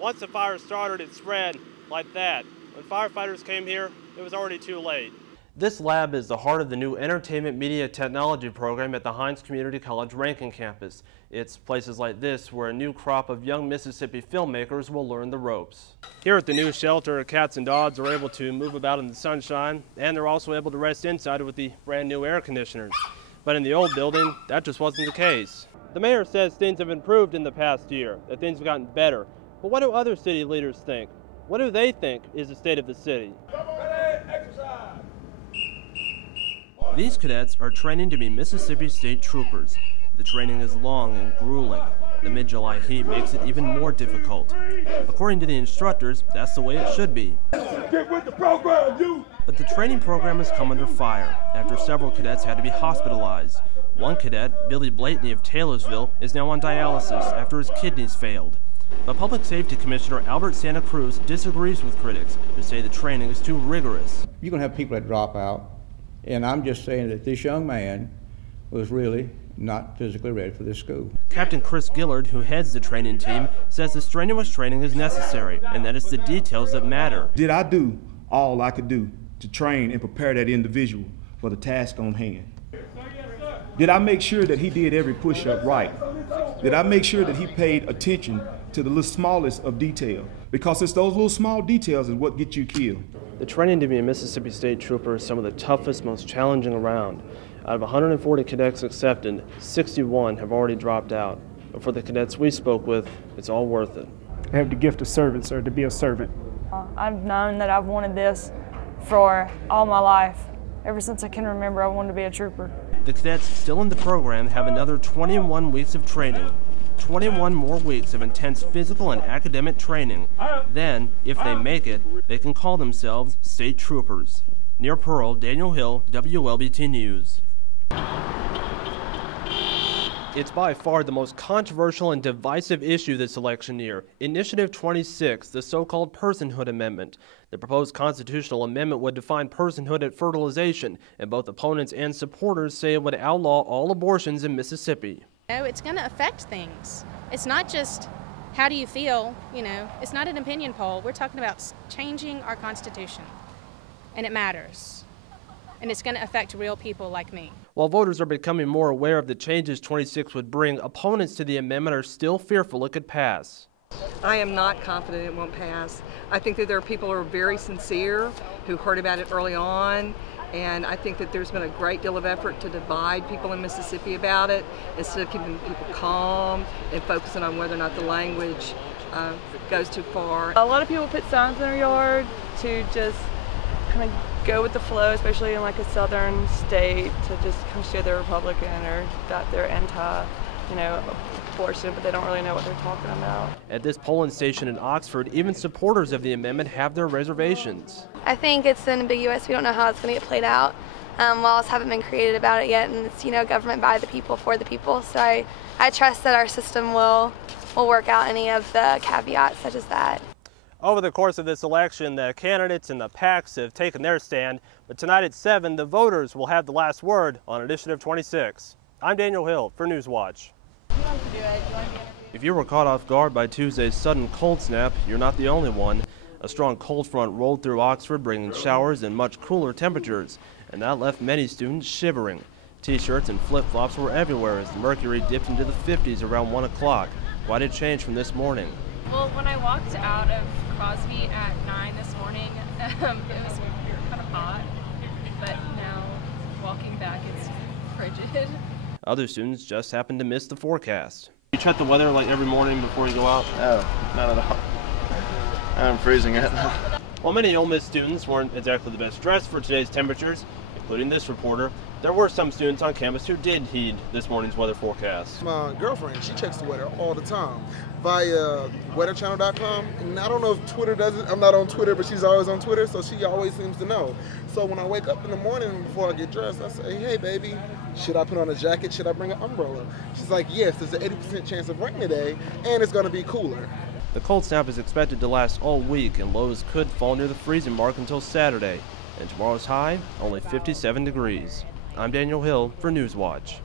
Once the fire started, it spread like that. When firefighters came here, it was already too late. This lab is the heart of the new Entertainment Media Technology program at the Hines Community College Rankin campus. It's places like this where a new crop of young Mississippi filmmakers will learn the ropes. Here at the new shelter, cats and dogs are able to move about in the sunshine, and they're also able to rest inside with the brand new air conditioners. But in the old building, that just wasn't the case. The mayor says things have improved in the past year, that things have gotten better. But what do other city leaders think? What do they think is the state of the city? These cadets are training to be Mississippi State Troopers. The training is long and grueling. The mid-July heat makes it even more difficult. According to the instructors, that's the way it should be. Get with the program, you! But the training program has come under fire after several cadets had to be hospitalized. One cadet, Billy Blatney of Taylorsville, is now on dialysis after his kidneys failed. But Public Safety Commissioner Albert Santa Cruz disagrees with critics who say the training is too rigorous. You're going to have people that drop out. And I'm just saying that this young man was really not physically ready for this school. Captain Chris Gillard, who heads the training team, says the strenuous training is necessary and that it's the details that matter. Did I do all I could do to train and prepare that individual for the task on hand? Did I make sure that he did every push-up right? Did I make sure that he paid attention to the little smallest of detail? Because it's those little small details is what get you killed. The training to be a Mississippi State Trooper is some of the toughest, most challenging around. Out of 140 cadets accepted, 61 have already dropped out. But for the cadets we spoke with, it's all worth it. I have the gift of service, or to be a servant. I've known that I've wanted this for all my life. Ever since I can remember, I wanted to be a trooper. The cadets still in the program have another 21 weeks of training. 21 more weeks of intense physical and academic training. Then, if they make it, they can call themselves state troopers. Near Pearl, Daniel Hill, WLBT News. It's by far the most controversial and divisive issue this election year. Initiative 26, the so-called Personhood Amendment. The proposed constitutional amendment would define personhood at fertilization, and both opponents and supporters say it would outlaw all abortions in Mississippi. It's going to affect things. It's not just how do you feel, it's not an opinion poll. We're talking about changing our Constitution, and it matters. And it's going to affect real people like me. While voters are becoming more aware of the changes 26 would bring, opponents to the amendment are still fearful it could pass. I am not confident it won't pass. I think that there are people who are very sincere, who heard about it early on, and I think that there's been a great deal of effort to divide people in Mississippi about it instead of keeping people calm and focusing on whether or not the language goes too far. A lot of people put signs in their yard to just kind of go with the flow, especially in like a southern state, to just kind of show they're Republican or that they're anti, abortion, but they don't really know what they're talking about. At this polling station in Oxford, even supporters of the amendment have their reservations. I think it's ambiguous. We don't know how it's going to get played out. Laws haven't been created about it yet, and it's government by the people for the people. So I trust that our system will work out any of the caveats such as that. Over the course of this election, the candidates and the PACs have taken their stand, but tonight at 7, the voters will have the last word on Initiative 26. I'm Daniel Hill for NewsWatch. If you were caught off guard by Tuesday's sudden cold snap, you're not the only one. A strong cold front rolled through Oxford, bringing showers and much cooler temperatures, and that left many students shivering. T-shirts and flip-flops were everywhere as the mercury dipped into the 50s around 1 o'clock. Why did it change from this morning? Well, when I walked out of Crosby at 9 this morning, it was kind of hot, but now walking back it's frigid. Other students just happened to miss the forecast. You check the weather like every morning before you go out? No, not at all. I'm freezing it. While many Ole Miss students weren't exactly the best dressed for today's temperatures, including this reporter, there were some students on campus who did heed this morning's weather forecast. My girlfriend, she checks the weather all the time via weatherchannel.com, and I don't know if Twitter does it. I'm not on Twitter, but she's always on Twitter, so she always seems to know. So when I wake up in the morning before I get dressed, I say, hey baby, should I put on a jacket? Should I bring an umbrella? She's like, yes, there's an 80% chance of rain today, and it's gonna be cooler. The cold snap is expected to last all week, and lows could fall near the freezing mark until Saturday. And tomorrow's high, only 57 degrees. I'm Daniel Hill for NewsWatch.